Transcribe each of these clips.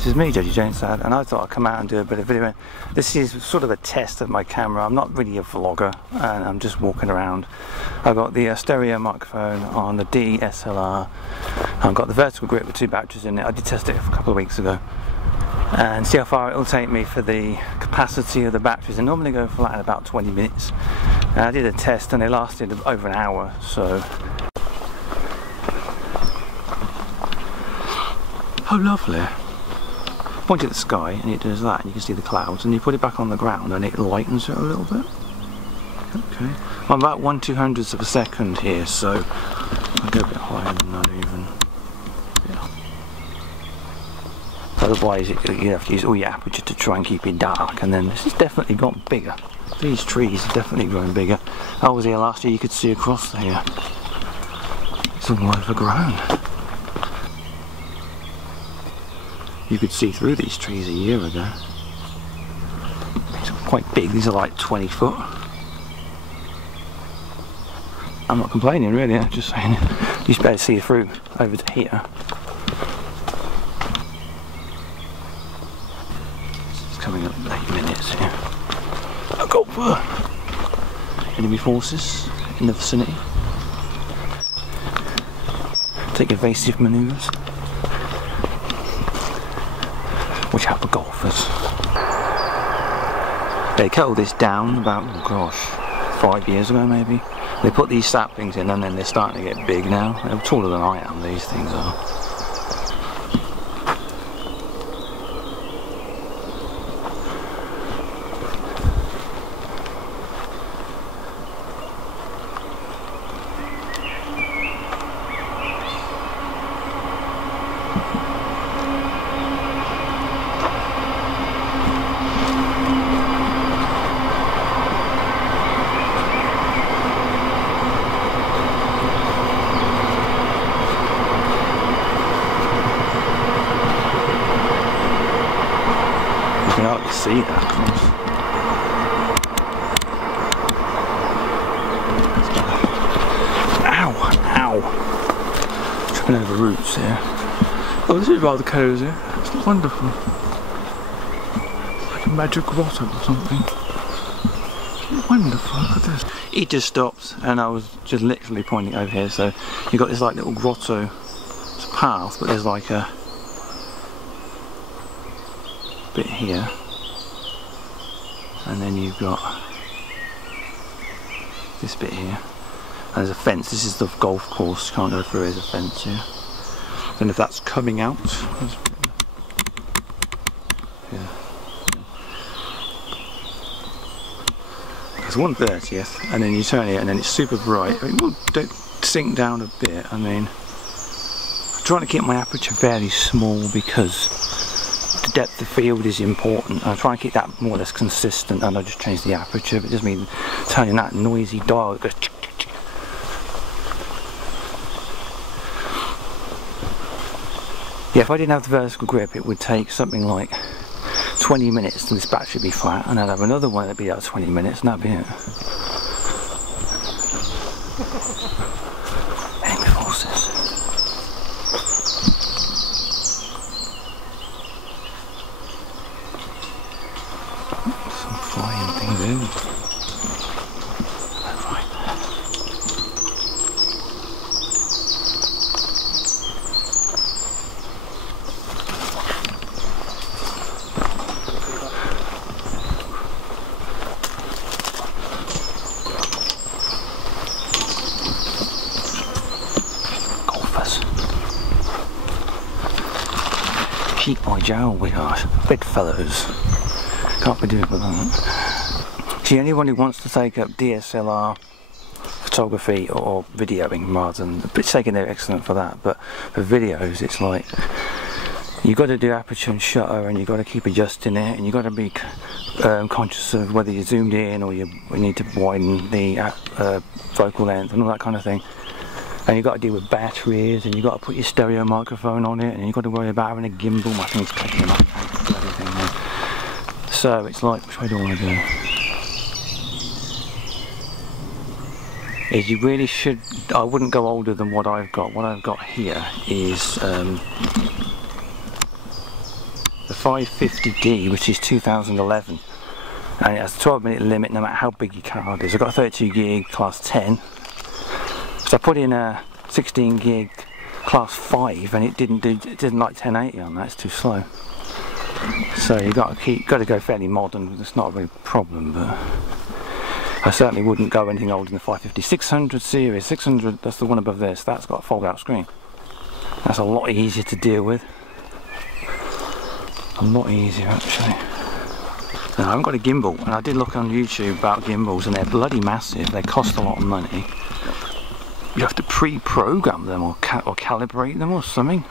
this is me, Jaidensade, and I thought I'd come out and do a bit of video. This is sort of a test of my camera. I'm not really a vlogger, and I'm just walking around. I've got the stereo microphone on the DSLR. I've got the vertical grip with 2 batteries in it. I did test it a couple of weeks ago, and see how far it will take me for the capacity of the batteries. They normally go flat in about 20 minutes. And I did a test, and they lasted over an hour, so. Oh, lovely. Point at the sky and it does that, and you can see the clouds, and you put it back on the ground and it lightens it a little bit. Okay. I'm about 1/200th of a second here, so I'll go a bit higher than that even. Yeah. Otherwise you have to use all your aperture to try and keep it dark, and then this has definitely got bigger. These trees are definitely growing bigger. I was here last year, you could see across there. It's all overgrown. You could see through these trees a year ago. It's quite big, these are like 20 foot. I'm not complaining really, I'm just saying you should better see it through over to here. It's coming up in 8 minutes here. A golfer! Enemy forces in the vicinity. Take evasive manoeuvres. Watch out for golfers. They cut all this down about, oh gosh, 5 years ago maybe. They put these saplings in and then they're starting to get big now. They're taller than I am, these things are. You can hardly see that, of course. Ow! Ow! Tripping over roots here. Oh, this is rather cosy. It's wonderful. Like a magic grotto or something. It's wonderful, look at this. He just stopped and I was just literally pointing over here, so you've got this like little grotto path, but there's like a bit here, and then you've got this bit here, and there's a fence. This is the golf course, can't go through, there's a fence here. Then if that's coming out, yeah. It's 1/30th, and then you turn it and then it's super bright. I mean, well, don't sink down a bit. I mean, I'm trying to keep my aperture fairly small because the depth of field is important. I try and keep that more or less consistent, and I just change the aperture, but it doesn't mean turning that noisy dial that goes chick, chick, chick. Yeah, if I didn't have the vertical grip, it would take something like 20 minutes till this battery would be flat, and I'd have another one that'd be about 20 minutes, and that'd be it. Enemy forces. Some flying things in. Right there. Golfers. Keep my jowl, we are bedfellows. Can't be doing with that. See, anyone who wants to take up DSLR photography or videoing rather than, it's taking they're excellent for that, but for videos it's like you've got to do aperture and shutter, and you've got to keep adjusting it, and you've got to be conscious of whether you're zoomed in or you need to widen the focal length and all that kind of thing. And you've got to deal with batteries, and you've got to put your stereo microphone on it, and you've got to worry about having a gimbal. My thing's clicking up everything there. So it's like, which way do I want to go? Is you really should, I wouldn't go older than what I've got. What I've got here is 550D, which is 2011, and it has a 12-minute limit no matter how big your card is. I've got a 32 gig class 10, so I put in a 16 gig class 5 and it didn't like 1080 on that. It's too slow. So you got to go fairly modern. It's not a real problem, but I certainly wouldn't go anything older than the 550. 600 series, 600, that's the one above this. That's got a fold-out screen. That's a lot easier to deal with. A lot easier, actually. Now, I haven't got a gimbal, and I did look on YouTube about gimbals, and they're bloody massive. They cost a lot of money. You have to pre-program them or calibrate them or something.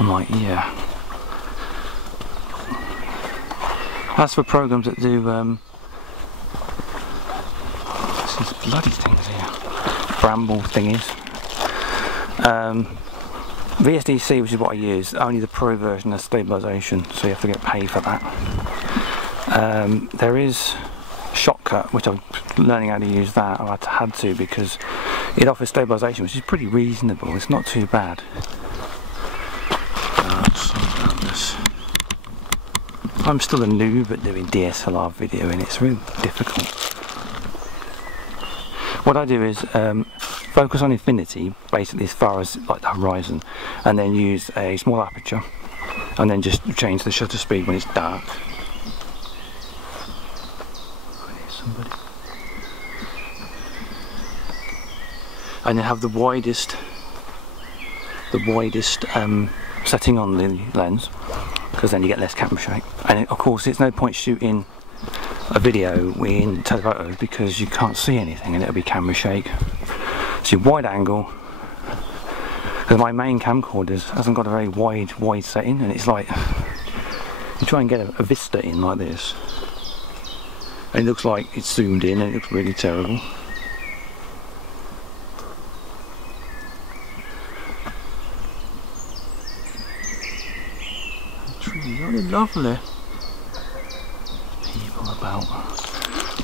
I'm like, yeah. That's for programs that do these bloody things here, bramble thingies. VSDC, which is what I use, only the pro version has stabilization, so you have to get paid for that. There is Shotcut, which I'm learning how to use that. I had to because it offers stabilization, which is pretty reasonable. It's not too bad. I'm still a noob at doing DSLR video, and it's really difficult. What I do is focus on infinity, basically as far as like the horizon, and then use a small aperture, and then just change the shutter speed when it's dark. Somebody. And then have the widest setting on the lens, because then you get less camera shake. And of course it's no point shooting a video in telephoto because you can't see anything and it'll be camera shake. So wide angle, because my main camcorder hasn't got a very wide setting, and it's like you try and get a vista in like this and it looks like it's zoomed in and it looks really terrible. It's really lovely. People about.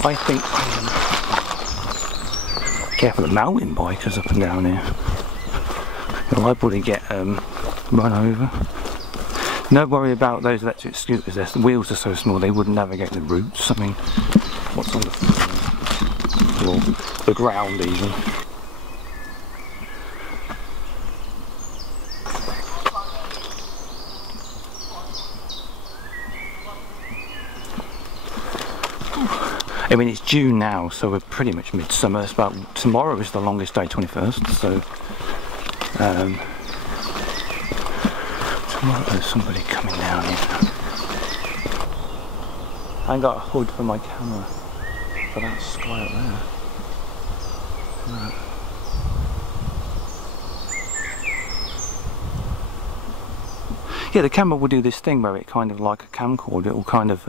I think careful of mountain bikers up and down here. You're liable to get run over. No worry about those electric scooters. The wheels are so small they wouldn't navigate the routes. I mean, what's on the floor? The ground even. I mean, it's June now, so we're pretty much midsummer. It's about, tomorrow is the longest day, 21st, so tomorrow there's somebody coming down here. I ain't got a hood for my camera for that sky up there. Right. Yeah, the camera will do this thing where it kind of like a camcorder, it will kind of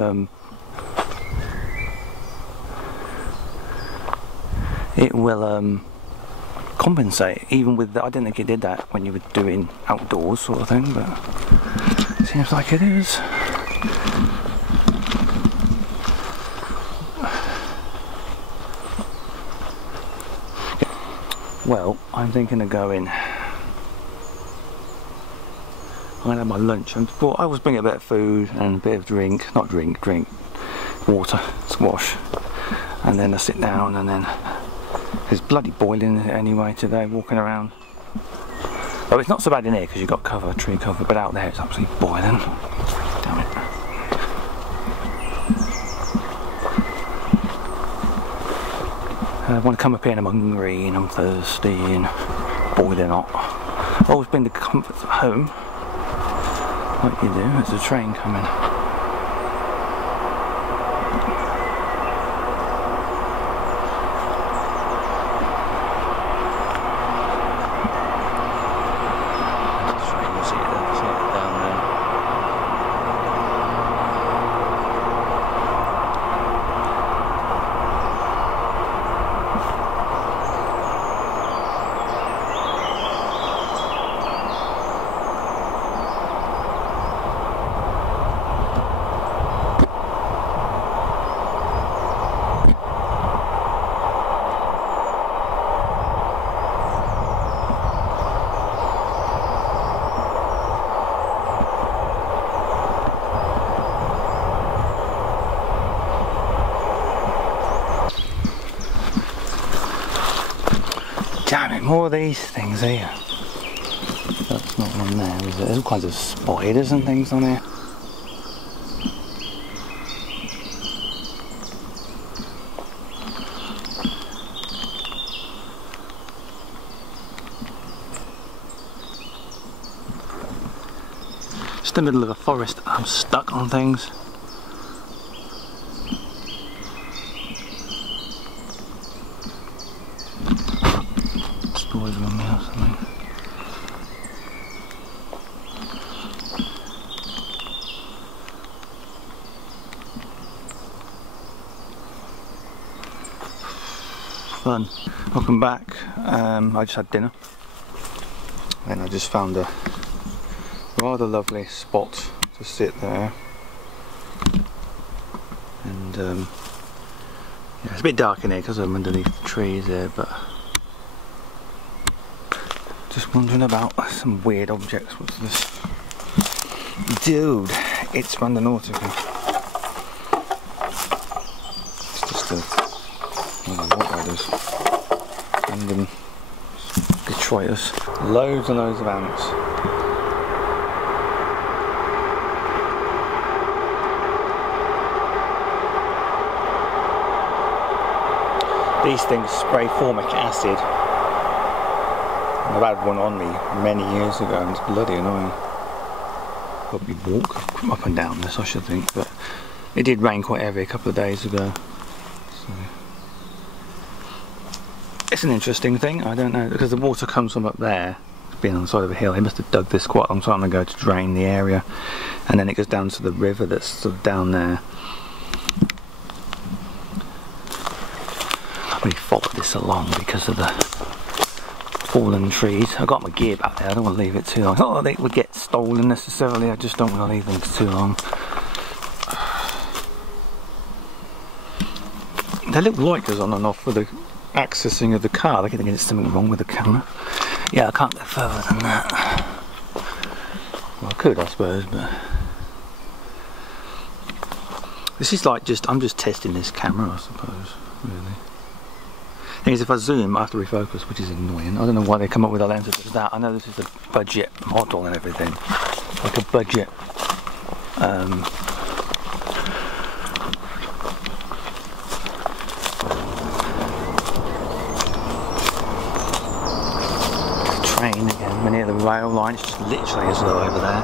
it will compensate, even with the, I didn't think it did that when you were doing outdoors sort of thing, but it seems like it is. Well, I'm thinking of going. I'm gonna have my lunch. I always bring a bit of food and a bit of drink, not drink, water, squash, and then I sit down, and then it's bloody boiling anyway today, walking around. Oh, it's not so bad in here because you've got cover, tree cover, but out there it's absolutely boiling. Damn it. I want to come up here and I'm hungry and I'm thirsty and boiling hot. Always been the comforts of home, like you do. There's a train coming. Damn it, more of these things here. That's not one there, is it? There's all kinds of spiders and things on here. Just in the middle of a forest, I'm stuck on things. Spider on me or something. Fun. Welcome back. I just had dinner and I just found a rather lovely spot to sit there, and yeah, it's a bit dark in here because I'm underneath the trees here, but just wondering about some weird objects. What's this? Dude, it's Randonautica. It's just a, I don't know what that is. Random detritus. Loads and loads of ants. These things spray formic acid. I've had one on me many years ago and it's bloody annoying. Probably walk up and down this, I should think, but it did rain quite heavy a couple of days ago. So it's an interesting thing, I don't know, because the water comes from up there. It's been on the side of a hill. They must have dug this quite a long time ago to drain the area, and then it goes down to the river that's sort of down there. Really followed this along because of the fallen trees. I got my gear back there, I don't want to leave it too long. Not that they would get stolen necessarily, I just don't want to leave them for too long. They look like us on and off with the accessing of the car. I think there's something wrong with the camera. Yeah, I can't go further than that. Well, I could, I suppose, but this is like I'm just testing this camera, I suppose, really. Thing is, if I zoom, I have to refocus, which is annoying. I don't know why they come up with a lens that does that. I know this is a budget model and everything, like a budget. Train again. We're near the rail line. It's just literally as though over there.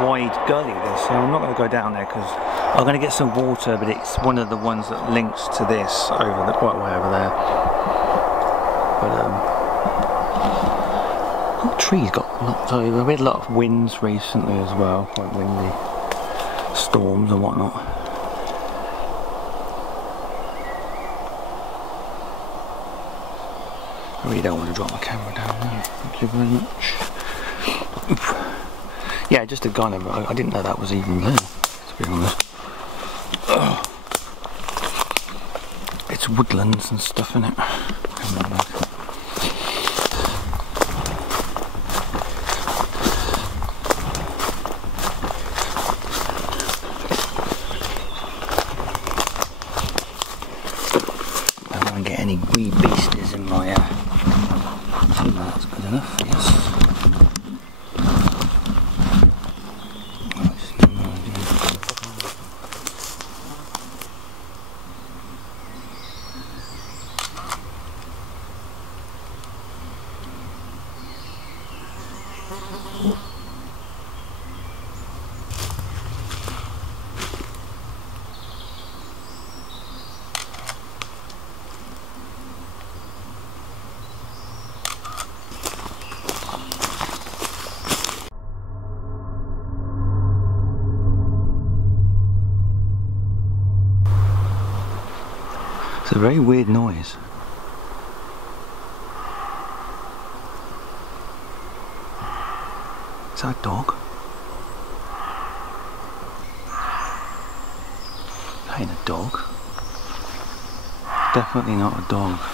Wide gully this, so I'm not going to go down there because I'm going to get some water, but it's one of the ones that links to this over the quite way over there. But the trees got knocked over. We had a lot of winds recently as well, quite windy storms and whatnot. I really don't want to drop my camera down there. Thank you very much. Oof. Yeah, just a gun. I didn't know that was even there, to be honest. Ugh. It's woodlands and stuff in it. I don't want to get any wee beasties in my that's good enough, yes. It's a very weird noise. Is that a dog? That ain't a dog. Definitely not a dog.